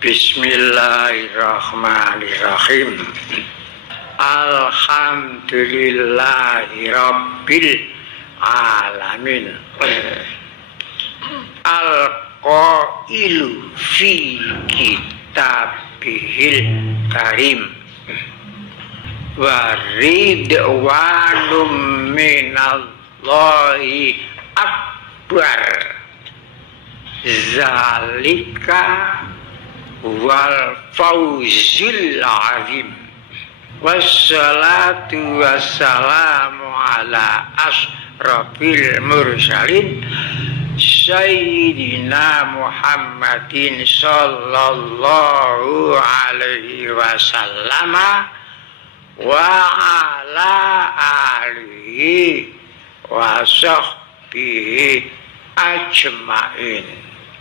Bismillahirrahmanirrahim. Alhamdulillahirabbil alamin. Al-qailu fi kitabihil karim. Wa ridwanum minallahi akbar. Zalika wal fawzil azim. Wassalatu wassalamu ala asrafil mursalin Sayyidina Muhammadin sallallahu alaihi wasallam wa ala alihi wa sahbihi ajmain.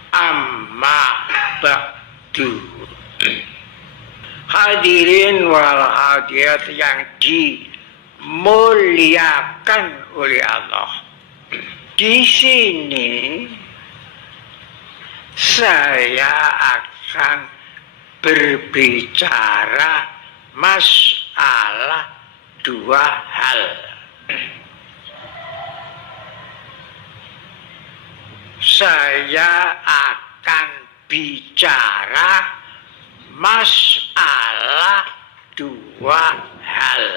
Amma ba'du. Hadirin wal hadirat yang dimuliakan oleh Allah. Di sini saya akan berbicara masalah dua hal. Saya akan bicara masalah dua hal.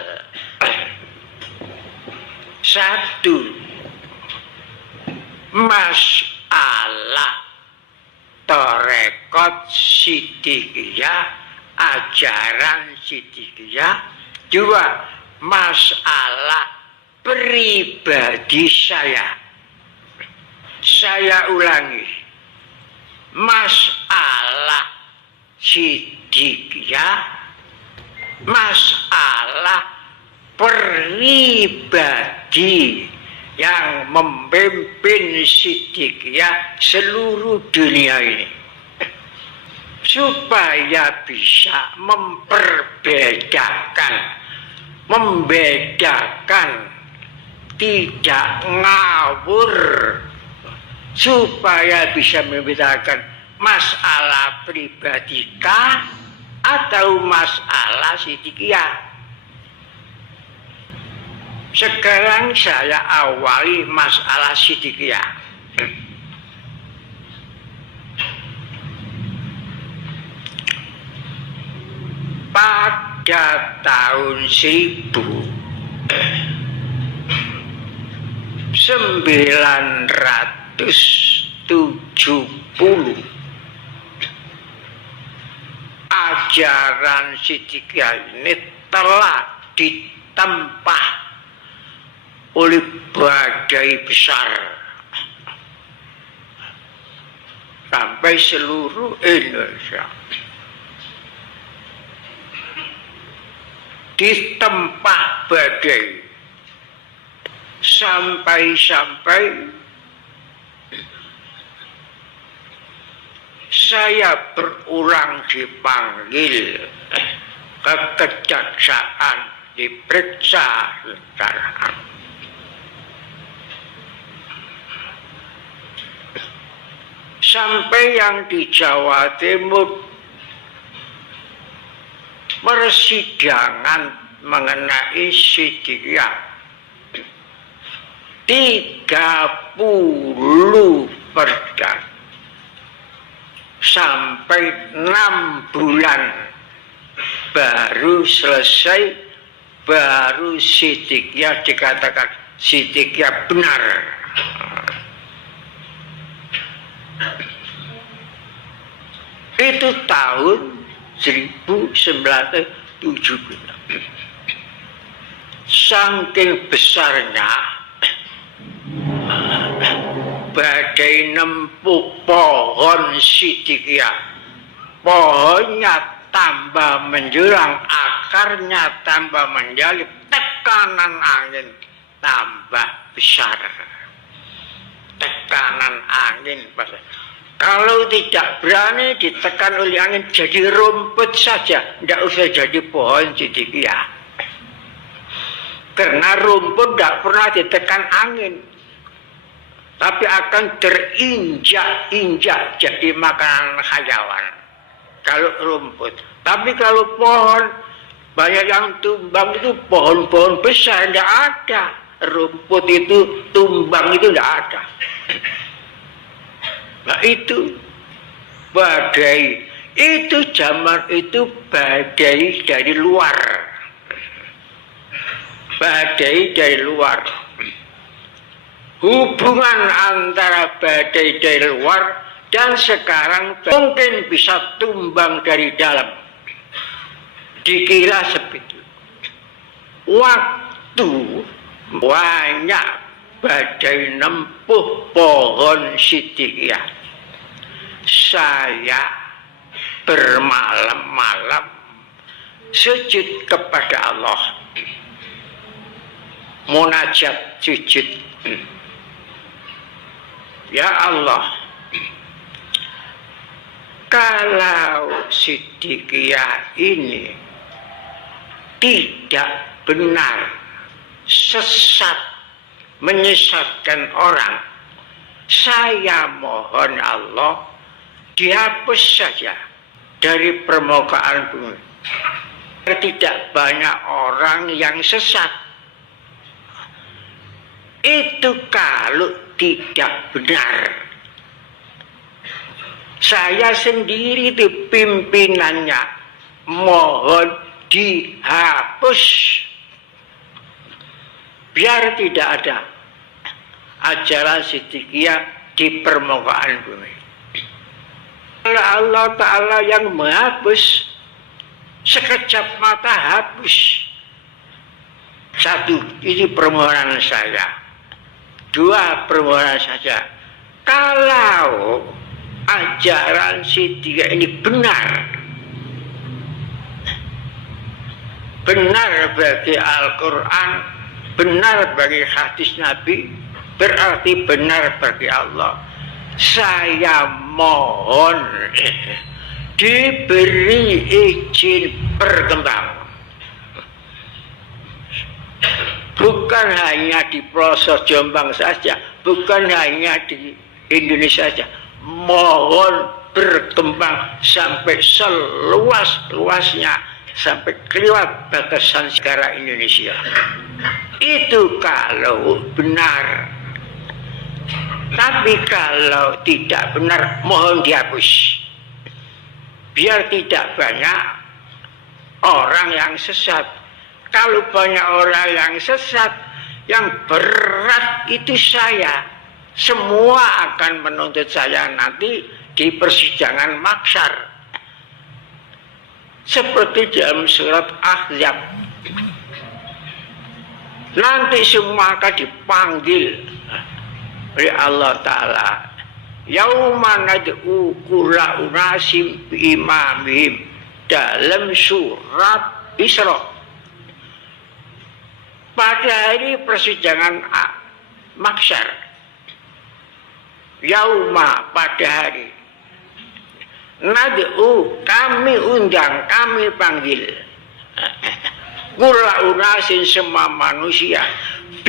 Satu, masalah tarekat siddiqiyah, ajaran siddiqiyah. Dua, masalah pribadi saya. Saya ulangi, masalah siddiqiyah, masalah pribadi yang memimpin siddiqiyah seluruh dunia ini, supaya bisa membedakan, tidak ngawur, supaya bisa membedakan masalah pribadikah atau masalah siddiqiyah. Sekarang saya awali masalah siddiqiyah. Pada tahun 1970 ajaran siddiqiyah ini telah ditempah oleh badai besar sampai seluruh Indonesia. Ditempah badai sampai saya berulang dipanggil ke kejaksaan, diperiksa secara sampai yang di Jawa Timur persidangan mengenai siddiqiyah 30 perkara sampai 6 bulan baru selesai, baru siddiqiyah dikatakan siddiqiyah benar. Itu tahun 1970. Saking besarnya badai nempuk pohon siddiqiyah, pohonnya tambah menjulang, akarnya tambah menjalip, tekanan angin tambah besar. Tekanan angin besar. Kalau tidak berani ditekan oleh angin, jadi rumput saja, tidak usah jadi pohon siddiqiyah. Karena rumput tidak pernah ditekan angin, tapi akan terinjak-injak jadi makanan hayawan. kalau rumput. Tapi kalau pohon, banyak yang tumbang itu pohon-pohon besar, tidak ada. Rumput itu, tumbang itu tidak ada. Nah itu badai. Itu zaman itu badai dari luar. Badai dari luar. Hubungan antara badai dari luar dan sekarang mungkin bisa tumbang dari dalam. Dikira seperti itu. Waktu banyak badai nempuh pohon Siddiqiyah, saya bermalam-malam sujud kepada Allah, munajat sujud. Ya Allah, kalau Siddiqiyah ini tidak benar, sesat, menyesatkan orang, saya mohon Allah dihapus saja dari permukaan bumi. Tidak banyak orang yang sesat. Itu kalau tidak benar. Saya sendiri itu pimpinannya, mohon dihapus biar tidak ada ajaran Siddiqiyah di permukaan bumi. Kalau Allah Ta'ala yang menghapus, sekejap mata hapus. Satu, ini permohonan saya. Dua, permohonan saja. Kalau ajaran Siddiqiyah ini benar, benar bagi Al-Quran, benar bagi hadis Nabi, berarti benar bagi Allah. Saya mohon diberi izin berkembang. Bukan hanya di pelosok Jombang saja, bukan hanya di Indonesia saja. Mohon berkembang sampai seluas-luasnya, sampai keluar batasan negara Indonesia. Itu kalau benar. Tapi kalau tidak benar, mohon dihapus. Biar tidak banyak orang yang sesat. Kalau banyak orang yang sesat, yang berat itu saya. Semua akan menuntut saya nanti di persidangan mahsyar. Seperti dalam surat Ahzab. Nanti semua akan dipanggil oleh Allah Ta'ala. Yauma nad'u kulla unasim biimamihim, dalam surat Isra. Pada hari persidangan mahsyar, yauma, pada hari, nad'u, kami undang, kami panggil kulla unasin, semua manusia,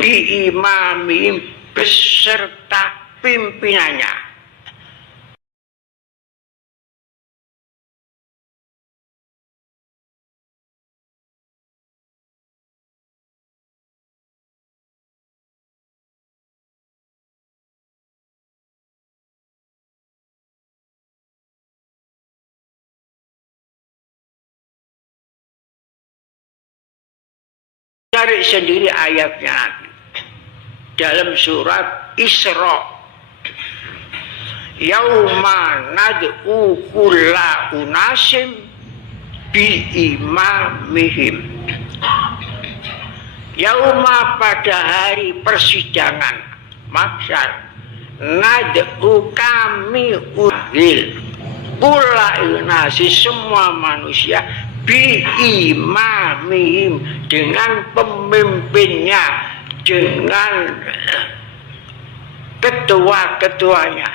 biimamihim, beserta pimpinannya. Cari sendiri ayatnya nanti. Dalam surat Isra, yauma nad'u kulla unasim biimamihim. Yauma, pada hari persidangan mahsyar, nad'u, kami panggil kulla unasi, semua manusia, biimamihim, dengan pemimpinnya, dengan ketua-ketuanya,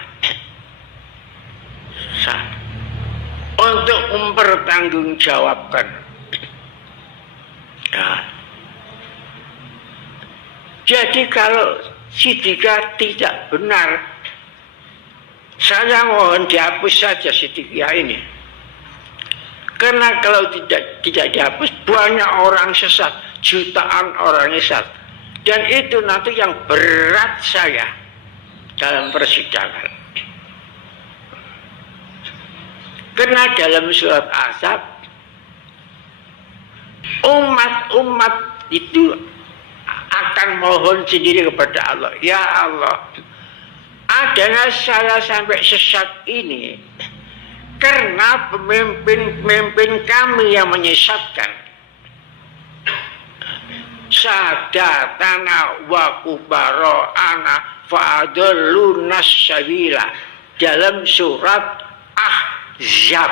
untuk mempertanggungjawabkan. Nah, jadi kalau Siddiqiyah tidak benar, saya mohon dihapus saja Siddiqiyah ini. Karena kalau tidak dihapus, banyak orang sesat, jutaan orang sesat. Dan itu nanti yang berat saya dalam persidangan. Karena dalam surat Ahzab, umat-umat itu akan mohon sendiri kepada Allah. Ya Allah, adanya saya sampai sesat ini karena pemimpin-pemimpin kami yang menyesatkan. Sadatana wa kubaro ana fa'adallunas sabila dalam surat Ahzab.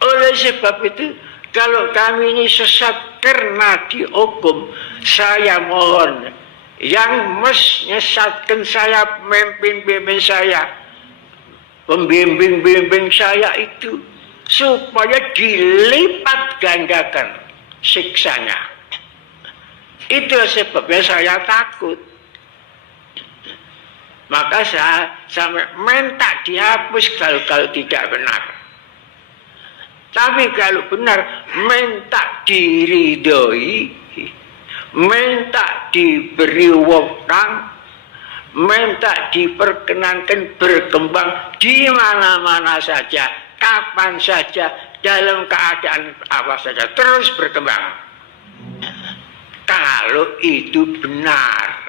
Oleh sebab itu, kalau kami ini sesat karena dihukum, saya mohon yang menyesatkan saya, pemimpin-pemimpin saya, pembimbing-bimbing saya itu, supaya dilipat gandakan siksanya. Itu sebabnya saya takut. Maka saya sampai minta dihapus kalau tidak benar. Tapi kalau benar, minta diridhoi, minta diberi wewenang, minta diperkenankan berkembang di mana-mana saja, kapan saja, dalam keadaan apa saja, terus berkembang. Kalau itu benar.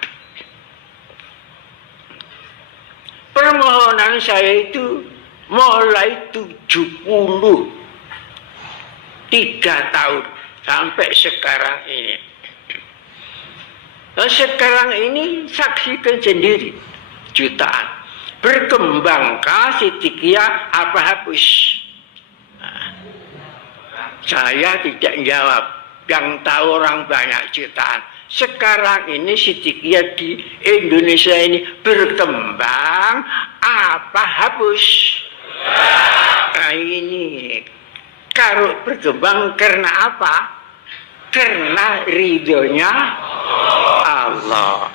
Permohonan saya itu mulai 73 tahun sampai sekarang ini. Nah, sekarang ini saksikan sendiri, jutaan. Berkembangkah Siddiqiyah apa hapus? Nah, saya tidak jawab. Yang tahu orang banyak jutaan. Sekarang ini Siddiqiyah di Indonesia ini berkembang apa hapus? Nah ini kalau berkembang karena apa? Karena ridhonya Allah.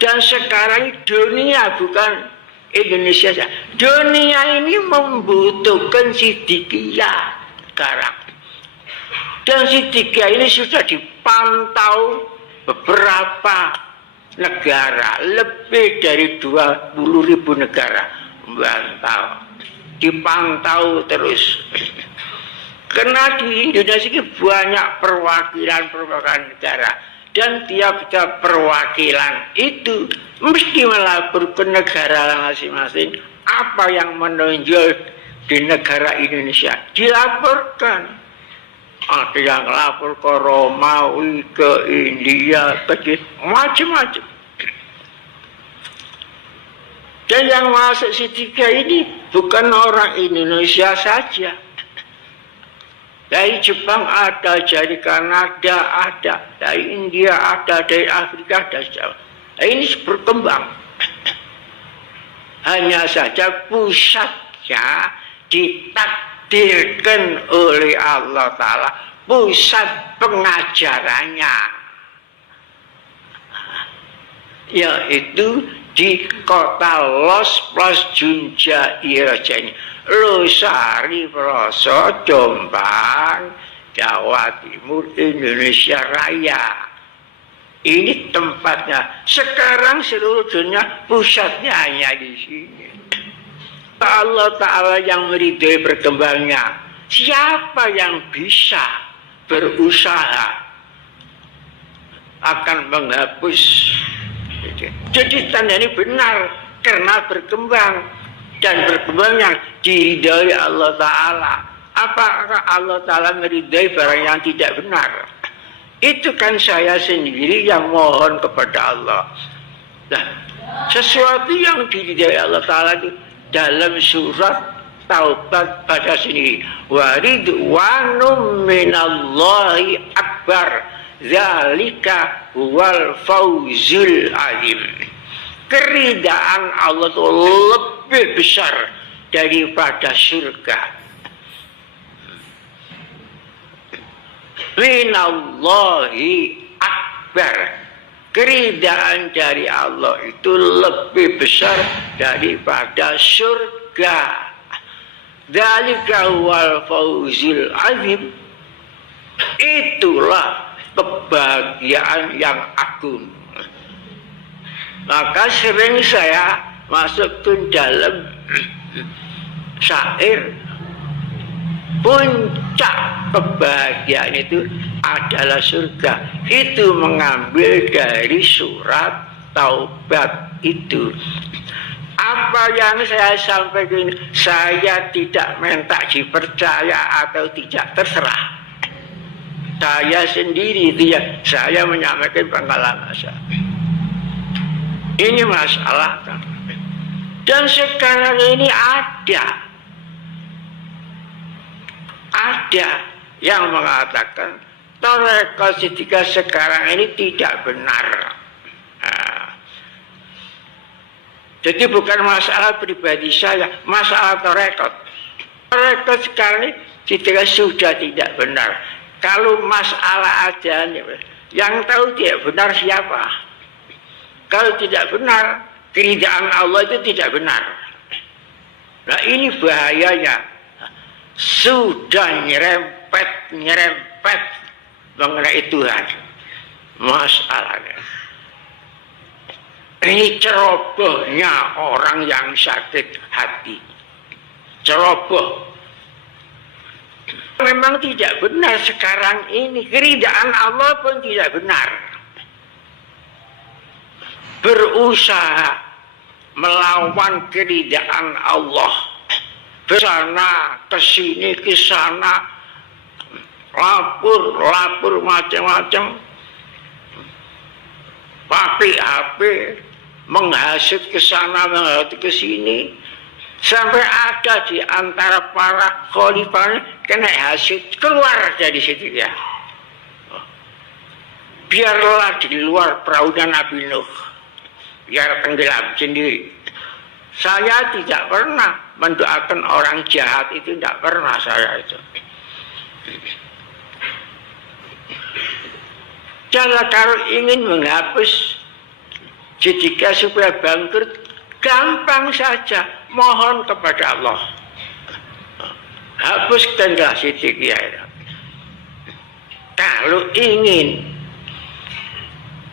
Dan sekarang dunia bukan Indonesia saja. Dunia ini membutuhkan Siddiqiyah sekarang. Dan Siddiqiyah ini sudah dipantau beberapa negara, lebih dari 20.000 negara memantau, dipantau terus. Karena di Indonesia ini banyak perwakilan negara, dan tiap-tiap perwakilan itu mesti melapor ke negara masing-masing apa yang menonjol di negara Indonesia, dilaporkan. Ada yang lapor ke Romawi, ke India, ke macam-macam. Dan yang masuk Siddiqiyah ini bukan orang Indonesia saja. Dari Jepang ada, dari Kanada ada, dari India ada, dari Afrika ada. Nah, ini berkembang. Hanya saja pusatnya ditakdirkan oleh Allah Ta'ala, pusat pengajarannya, yaitu di kota Los Plus Junja Iraja ini, Losari Proso, Jombang, Jawa Timur, Indonesia Raya. Ini tempatnya. Sekarang seluruh dunia pusatnya hanya di sini. Allah Ta'ala yang meridhoi berkembangnya. Siapa yang bisa berusaha akan menghapus? Jadi tanda ini benar karena berkembang, dan berkembang yang diridhoi Allah Ta'ala. Apakah Allah Ta'ala meridhoi barang yang tidak benar? Itu kan saya sendiri yang mohon kepada Allah. Nah, sesuatu yang diridhoi Allah Ta'ala itu dalam surat Taubat pada sini, waridwanum minallahi akbar, zalika wal fauzul azim. Keridaan Allah itu lebih besar daripada surga. Minallahi akbar, keridaan dari Allah itu lebih besar daripada surga. Dzalika wal fauzil azim. Itulah kebahagiaan yang agung. Maka sering saya masuk ke dalam syair, puncak kebahagiaan itu adalah surga. Itu mengambil dari surat Taubat itu. Apa yang saya sampaikan, saya tidak minta dipercaya atau tidak, terserah. Saya sendiri tidak, saya menyampaikan pengalaman saya. Ini masalah kan. Dan sekarang ini ada yang mengatakan tarekat Siddiqiyah sekarang ini tidak benar. Jadi bukan masalah pribadi saya, masalah tarekat. Tarekat sekarang ini Siddiqiyah sudah tidak benar. Kalau masalah ajaran yang tahu tidak benar siapa? Kalau tidak benar, keridaan Allah itu tidak benar. Nah ini bahayanya. Sudah nyerempet mengenai Tuhan. Masalahnya. Ini cerobohnya orang yang sakit hati. Ceroboh. Memang tidak benar sekarang ini. Keridaan Allah pun tidak benar. Berusaha melawan keridaan Allah, kesana kesini kesana, lapor macam-macam, pakai HP, menghasut kesana menghasut kesini, sampai ada di antara para khalifah kena hasut, keluar dari situ ya. Biarlah di luar perahunya Nabi Nuh, biar tenggelam sendiri. Saya tidak pernah mendoakan orang jahat, itu tidak pernah saya itu. Cara kalau ingin menghapus Siddiqiyah supaya bangkrut, gampang saja, mohon kepada Allah. Hapuskanlah Siddiqiyah. Kalau ingin,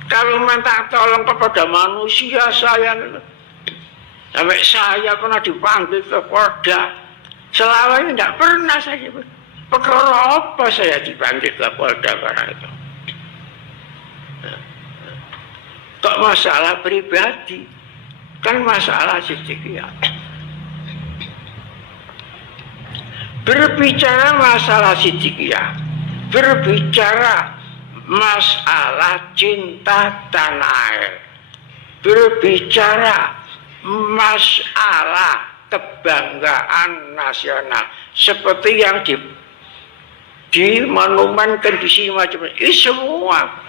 kalau minta tolong kepada manusia, sampai saya pernah dipanggil ke Polda. Selama ini tidak pernah saya. Perkara apa saya dipanggil ke Polda karena itu? Kok masalah pribadi? Kan masalah Siddiqiyah. Berbicara masalah Siddiqiyah, berbicara masalah cinta tanah air, berbicara masalah kebanggaan nasional seperti yang di monumen kondisi macam ini semua.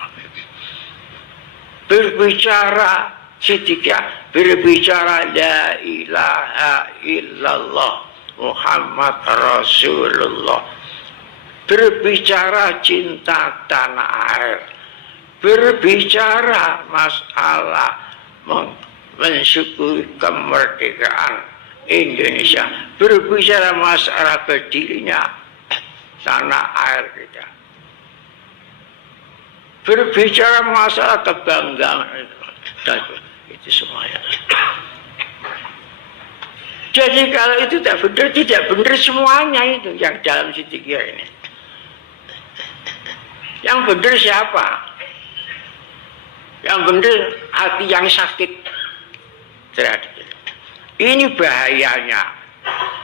Berbicara Siddiqiyah, berbicara la ilaha illallah Muhammad Rasulullah, berbicara cinta tanah air, berbicara masalah mensyukuri kemerdekaan Indonesia, berbicara masalah berdirinya tanah air kita, berbicara masalah kebanggaan itu semuanya. Jadi kalau itu tidak benar semuanya itu yang dalam Siddiqiyah ini. Yang benar siapa? Yang benar hati yang sakit. Ini bahayanya.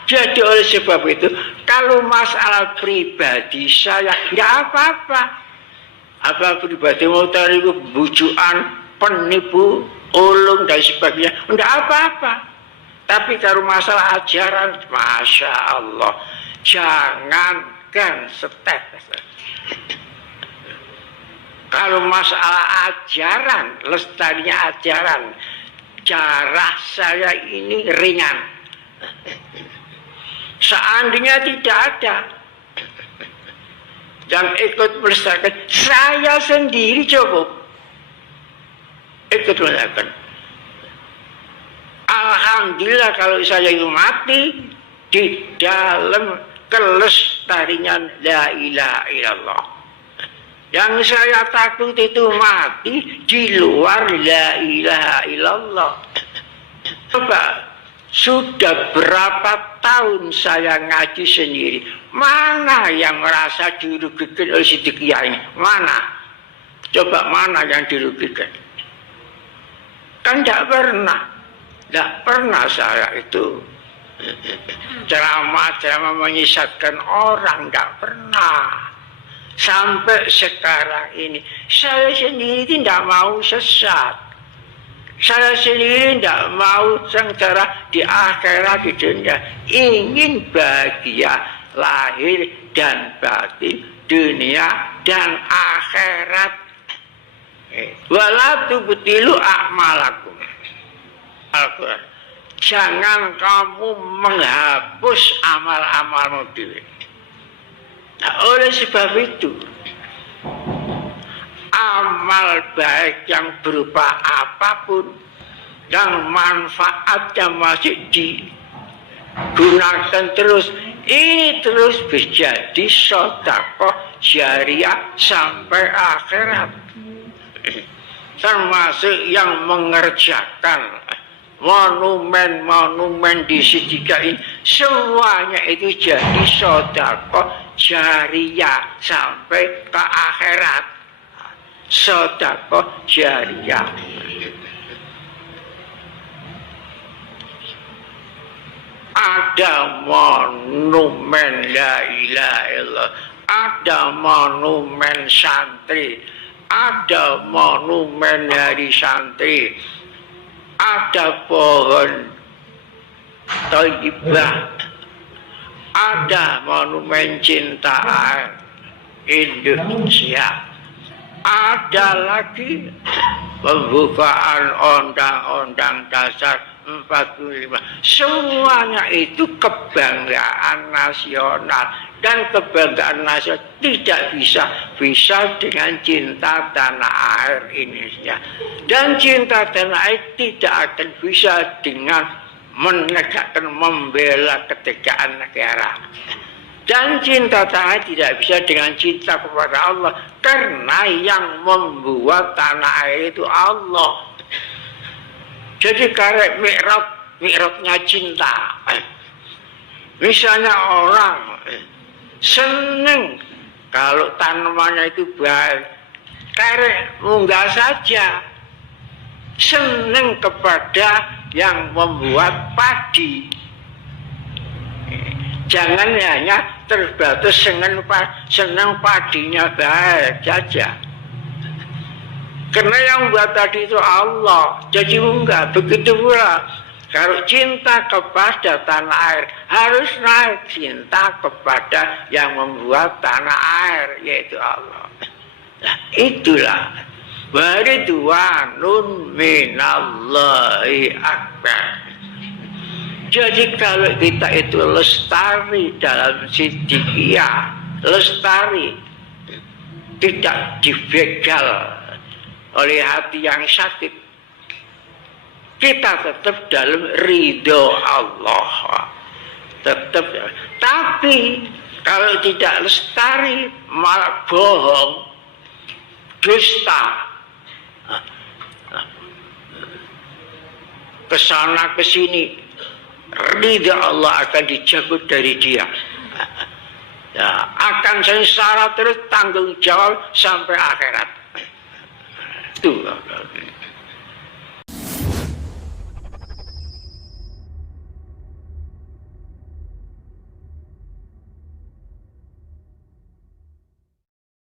Jadi oleh sebab itu, kalau masalah pribadi saya, nggak apa-apa. Apa pribadi mau tarik bujukan, penipu, ulung dan sebagainya, nggak apa-apa. Tapi kalau masalah ajaran, Masya Allah, jangankan setetes. Kalau masalah ajaran, lestarinya ajaran, cara saya ini ringan. Seandainya tidak ada yang ikut melestarikan, saya sendiri cukup ikut melestarikan. Alhamdulillah kalau saya itu mati, di dalam kelestarian la ilaha illallah. Yang saya takut itu mati di luar la ilaha illallah. Coba, sudah berapa tahun saya ngaji sendiri. Mana yang merasa dirugikan oleh Siddiq Kiai? Mana? Coba mana yang dirugikan? Kan tidak pernah. Tidak pernah saya itu ceramah menyesatkan orang. Tidak pernah. Sampai sekarang ini saya sendiri tidak mau sesat. Saya sendiri tidak mau sengsara di akhirat di dunia. Ingin bahagia lahir dan batin, dunia dan akhirat. Wala tubtilu a'malakum. Al-Quran. Jangan kamu menghapus amal-amalmu diri. Nah, oleh sebab itu, amal baik yang berupa apapun yang manfaatnya masih digunakan terus, ini terus menjadi sedekah jariah sampai akhirat. Termasuk yang mengerjakan monumen-monumen di Siddiqah, semuanya itu jadi sedekah jariah sampai ke akhirat. Sedekah jariah. Ada monumen la ilaha illallah, ada monumen santri, ada monumen hari santri, ada pohon thayyibah, ada monumen cinta Indonesia, ada lagi pembukaan Undang-Undang Dasar 45. Semuanya itu kebanggaan nasional, dan kebanggaan nasional tidak bisa dengan cinta tanah air Indonesia, dan cinta tanah air tidak akan bisa dengan menegakkan membela ketegangan negara, dan cinta tanah air tidak bisa dengan cinta kepada Allah, karena yang membuat tanah air itu Allah. Jadi karek mi'rajnya cinta. Misalnya orang seneng kalau tanamannya itu baik, karek munggah saja. Seneng kepada yang membuat padi. Jangan hanya terbatas seneng padinya baik saja. Karena yang buat tadi itu Allah, jadi enggak. Begitu pula kalau cinta kepada tanah air, harus naik cinta kepada yang membuat tanah air, yaitu Allah. Nah, itulah waridwanun minallahi akbar. Jadi kalau kita itu lestari dalam Siddiqiyah, lestari, tidak dibegal oleh hati yang sakit, kita tetap dalam ridho Allah, tetap. Tapi kalau tidak lestari, malah bohong, dusta, kesana kesini, ridho Allah akan dicabut dari dia. Ya, akan sengsara terus, tanggung jawab sampai akhirat. Tuh.